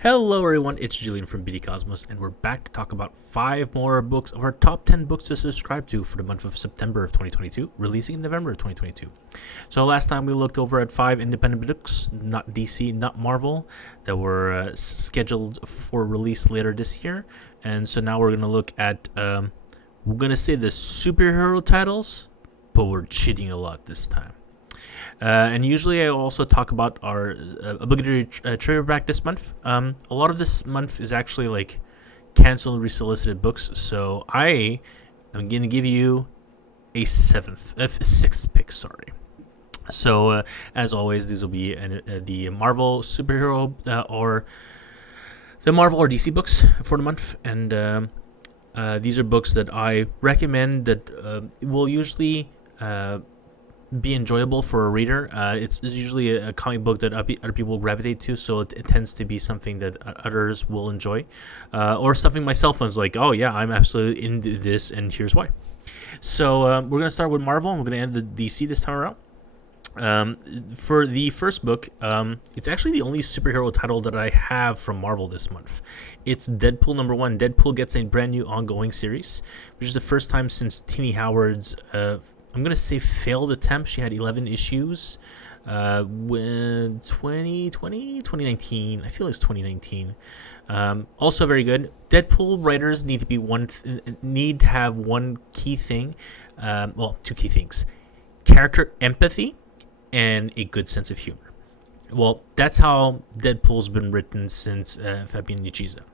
Hello everyone, it's Julian from BD Cosmos, and we're back to talk about 5 more books of our top 10 books to subscribe to for the month of September of 2022, releasing in November of 2022. So last time we looked over at 5 independent books, not DC, not Marvel, that were scheduled for release later this year, and so now we're going to look at, we're going to say the superhero titles, but we're cheating a lot this time. And usually I also talk about our obligatory trivia bracket this month. A lot of this month is actually like canceled and resolicited books, so I am going to give you a sixth pick. Sorry. So as always, these will be the Marvel superhero or the Marvel or DC books for the month, and these are books that I recommend that will usually be enjoyable for a reader. It's usually a comic book that other people gravitate to, so it tends to be something that others will enjoy, or something myself was like, oh yeah, I'm absolutely into this, and here's why. So we're gonna start with Marvel, and we're gonna end the DC this time around. For the first book, it's actually the only superhero title that I have from Marvel this month. It's Deadpool #1. Deadpool gets a brand new ongoing series, which is the first time since Tini Howard's I'm going to say failed attempt. She had 11 issues when 2019. I feel like it's 2019. Also very good. Deadpool writers need to have one key thing. Two key things. Character empathy and a good sense of humor. Well, that's how Deadpool's been written since Fabian Nicieza.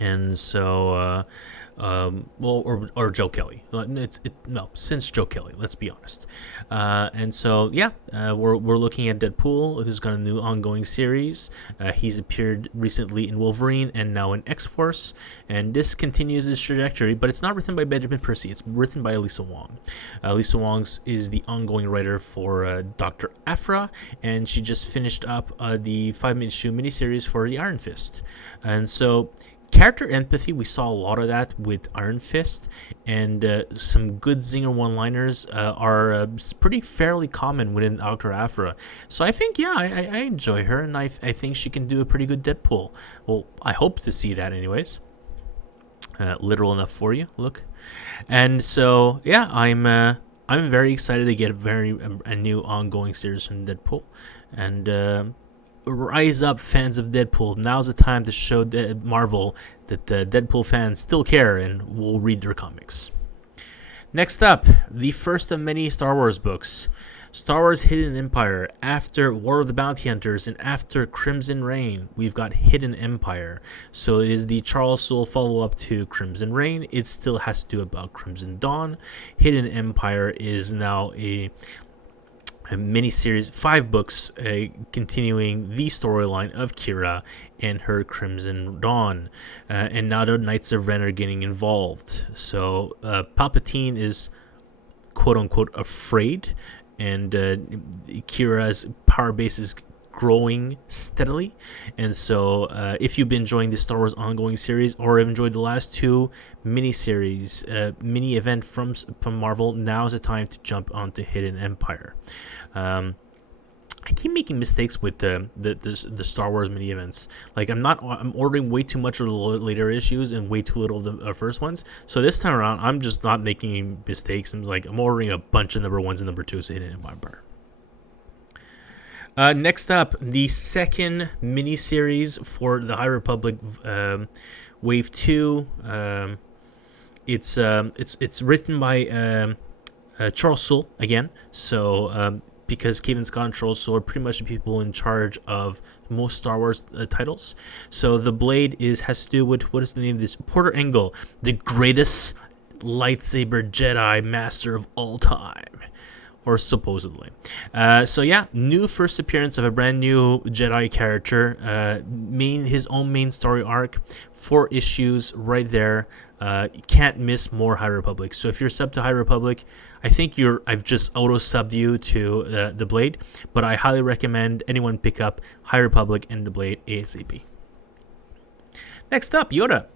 And so, or Joe Kelly. Since Joe Kelly. Let's be honest. And so, yeah, we're looking at Deadpool, who's got a new ongoing series. He's appeared recently in Wolverine and now in X-Force, and this continues his trajectory. But it's not written by Benjamin Percy. It's written by Elisa Wong. Elisa Wong is the ongoing writer for Dr. Aphra, and she just finished up the 5-issue miniseries for the Iron Fist. And so, character empathy, we saw a lot of that with Iron Fist, and some good zinger one-liners are pretty fairly common within Dr. Aphra. So I think, yeah, I enjoy her, and I think she can do a pretty good Deadpool. Well, I hope to see that anyways. Literal enough for you, look. And so, yeah, I'm very excited to get a new ongoing series from Deadpool, and rise up, fans of Deadpool. Now's the time to show Marvel that the Deadpool fans still care and will read their comics. Next up, the first of many Star Wars books. Star Wars Hidden Empire. After War of the Bounty Hunters and after Crimson Reign, we've got Hidden Empire. So it is the Charles Soule follow-up to Crimson Reign. It still has to do about Crimson Dawn. Hidden Empire is now a mini-series, 5 books, continuing the storyline of Kira and her Crimson Dawn, and now the Knights of Ren are getting involved. So Palpatine is quote-unquote afraid, and Kira's power base is growing steadily. And so if you've been enjoying the Star Wars ongoing series, or have enjoyed the last 2 mini-series, mini event from Marvel, now is the time to jump onto Hidden Empire. I keep making mistakes with the Star Wars mini events. Like I'm ordering way too much of the later issues and way too little of the first ones. So this time around, I'm just not making mistakes. I'm ordering a bunch of number 1s and number 2s to Hidden Empire. Next up, the second mini-series for the High Republic, Wave 2. It's written by Charles Soule again. So because Kevin Scott and Charles Soule are pretty much the people in charge of most Star Wars titles. So the Blade has to do with, what is the name of this? Porter Engle, the greatest lightsaber Jedi master of all time. Or supposedly. So yeah, new first appearance of a brand new Jedi character. His own main story arc. 4 issues right there. You can't miss more High Republic. So if you're subbed to High Republic, I think I've just auto-subbed you to the Blade. But I highly recommend anyone pick up High Republic and the Blade ASAP. Next up, Yoda.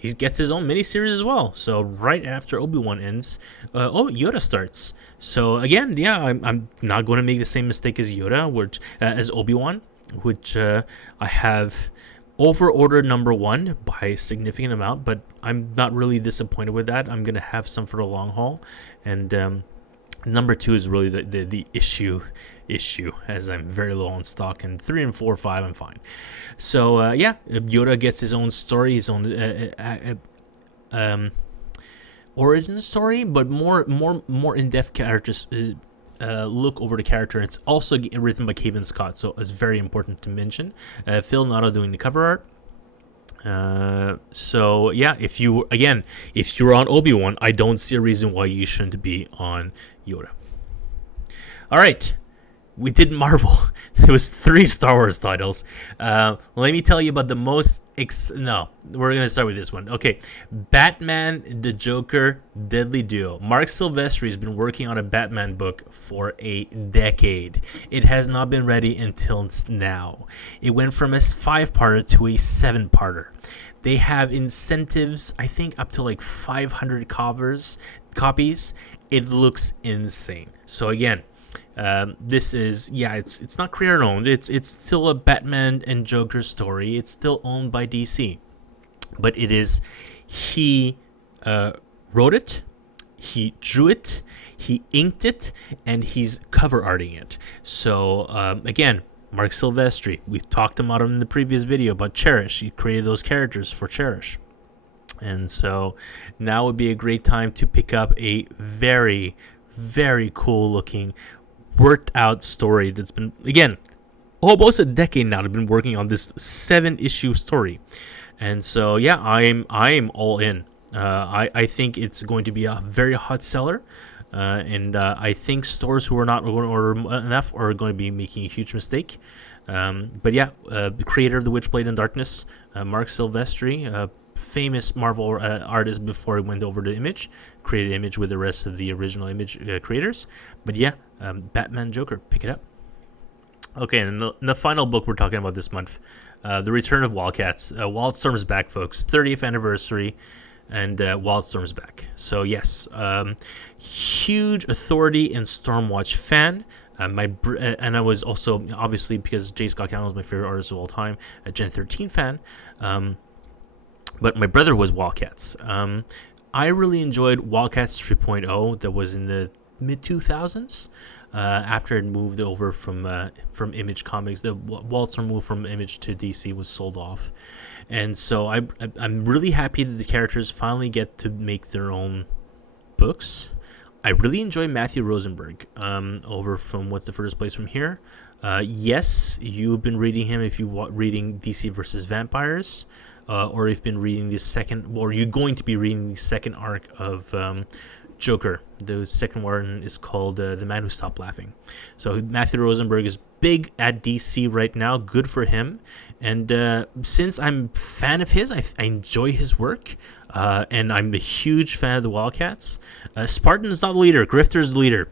He gets his own miniseries as well. So right after Obi-Wan ends, Yoda starts. So again, yeah, I'm not going to make the same mistake as Yoda, as Obi-Wan, which I have over ordered number 1 by a significant amount, but I'm not really disappointed with that. I'm gonna have some for the long haul, and number 2 is really the issue, as I'm very low on stock, and 3 and 4, 5 I'm fine. So yeah, Yoda gets his own story, his own origin story, but more in-depth characters. Look over the character. It's also written by Kevin Scott, so it's very important to mention. Phil Noto doing the cover art. So yeah, if you're on Obi-Wan, I don't see a reason why you shouldn't be on Yoda. All right, we did Marvel. There was 3 Star Wars titles. Let me tell you about the most no, we're gonna start with this one. Okay, Batman the Joker Deadly Duo. Mark Silvestri has been working on a Batman book for a decade. It has not been ready until now. It went from a 5-parter to a 7-parter. They have incentives, I think, up to like 500 copies. It looks insane. So again, this is, yeah, it's not creator owned. It's still a Batman and Joker story. It's still owned by DC, but it is, he wrote it, he drew it, he inked it, and he's cover arting it. So again, Mark Silvestri, we've talked about him in the previous video about Cherish. He created those characters for Cherish, and so now would be a great time to pick up a very, very cool looking, worked out story that's been, again, almost a decade now. They've been working on this 7-issue story, and so yeah, I'm all in. I think it's going to be a very hot seller, and I think stores who are not going to order enough are going to be making a huge mistake. But yeah, the creator of the Witchblade in Darkness, Mark Silvestri, famous Marvel artist before he went over to Image, created Image with the rest of the original Image creators. But yeah, Batman Joker, pick it up. Okay, and the final book we're talking about this month, The Return of Wildcats. Wildstorm's back, folks. 30th anniversary, and Wildstorm's back. So yes, huge Authority and Stormwatch fan. And I was also, obviously, because J. Scott Campbell is my favorite artist of all time, a Gen 13 fan. But my brother was Wildcats. I really enjoyed Wildcats 3.0 that was in the mid-2000s. After it moved over from Image Comics, the Wildstorm move from Image to DC was sold off. And so I'm really happy that the characters finally get to make their own books. I really enjoy Matthew Rosenberg over from What's the Furthest Place from Here. Yes, you've been reading him if you're reading DC versus Vampires. Or you've been reading the second, or you're going to be reading the second arc of Joker. The second one is called The Man Who Stopped Laughing. So Matthew Rosenberg is big at DC right now. Good for him. And since I'm a fan of his, I enjoy his work. And I'm a huge fan of the Wildcats. Spartan is not the leader. Grifter is the leader.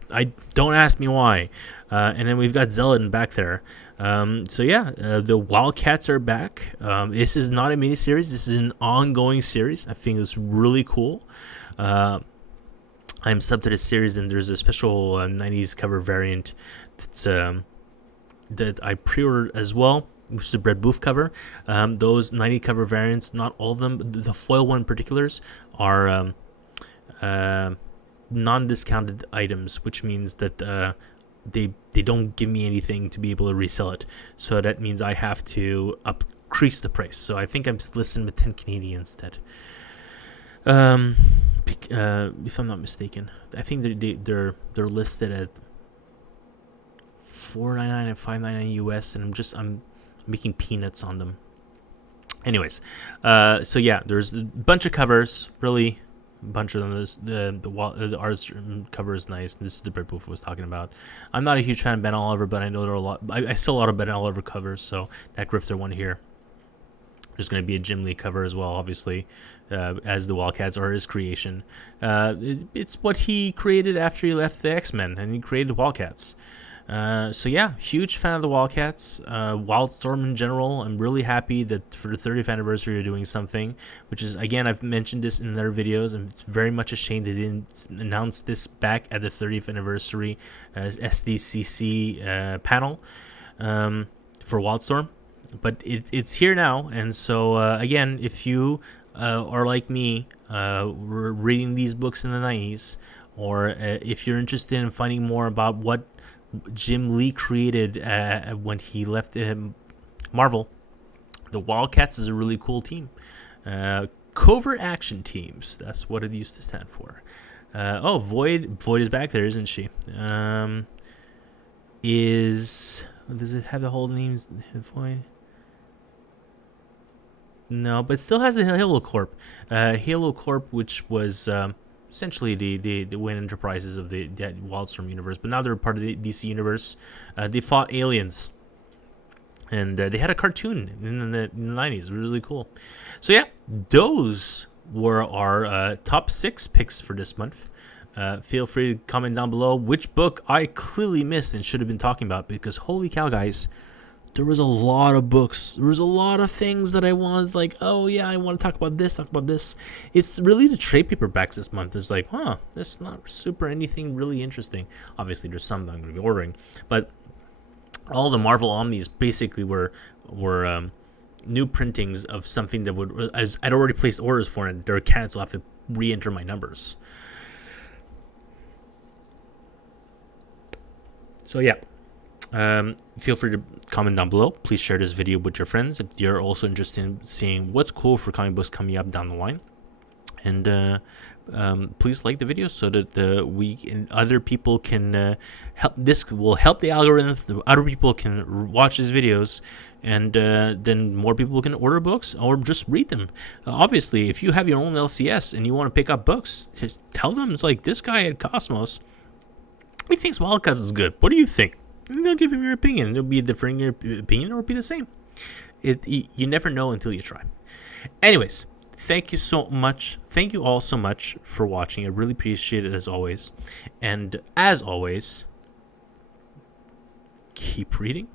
Don't ask me why. And then we've got Zealot back there. So yeah, the Wildcats are back. This is not a miniseries. This is an ongoing series. I think it's really cool. I'm subbed to this series, and there's a special 90s cover variant that I pre-ordered as well, which is a Brett Booth cover. Those 90 cover variants, not all of them, but the foil one in particulars, are non-discounted items, which means that they don't give me anything to be able to resell it. So that means I have to increase the price. So I think I'm listing with 10 Canadian instead. If I'm not mistaken, I think they're listed at $4.99 and $5.99 US, and I'm making peanuts on them. Anyways, so yeah, there's a bunch of covers, really. A bunch of them. The artist cover is nice. This is the Brett Booth I was talking about. I'm not a huge fan of Ben Oliver, but I know there are a lot. I sell a lot of Ben Oliver covers, so that Grifter one here. There's going to be a Jim Lee cover as well, obviously, as the Wildcats are his creation. It's what he created after he left the X-Men, and he created the Wildcats. So yeah, huge fan of the Wildcats. Wildstorm in general, I'm really happy that for the 30th anniversary you're doing something, which is, again, I've mentioned this in other videos, and it's very much a shame they didn't announce this back at the 30th anniversary SDCC panel for Wildstorm. but it's here now. And so again, if you are like me, were reading these books in the 90s, or if you're interested in finding more about what Jim Lee created when he left Marvel, the Wildcats is a really cool team. Covert Action Teams, that's what it used to stand for. Void is back there, isn't she? Does it have the whole names? Void? No, but it still has a Halo Corp. Halo Corp, which was essentially the Wayne Enterprises of the Wildstorm universe, but now they're part of the DC universe. They fought aliens, and they had a cartoon in the 90s. It was really cool. So yeah, those were our top 6 picks for this month. Feel free to comment down below which book I clearly missed and should have been talking about, because holy cow, guys, there was a lot of books. There was a lot of things that I was like, oh yeah, I want to talk about this, It's really the trade paperbacks this month. It's like, that's not super anything really interesting. Obviously, there's some that I'm going to be ordering, but all the Marvel Omnis basically were new printings of something that I'd already placed orders for, and they're canceled. I have to re-enter my numbers. So yeah, feel free to comment down below. Please share this video with your friends if you're also interested in seeing what's cool for comic books coming up down the line. And please like the video so that we and other people can help. This will help the algorithm. The other people can watch these videos, and then more people can order books or just read them. Obviously, if you have your own LCS and you want to pick up books, just tell them, it's like, this guy at Cosmos, he thinks Wildcats is good. What do you think? And they'll give him your opinion. It'll be a different opinion, or it'll be the same. You never know until you try. Anyways, thank you so much. Thank you all so much for watching. I really appreciate it as always. And as always, keep reading.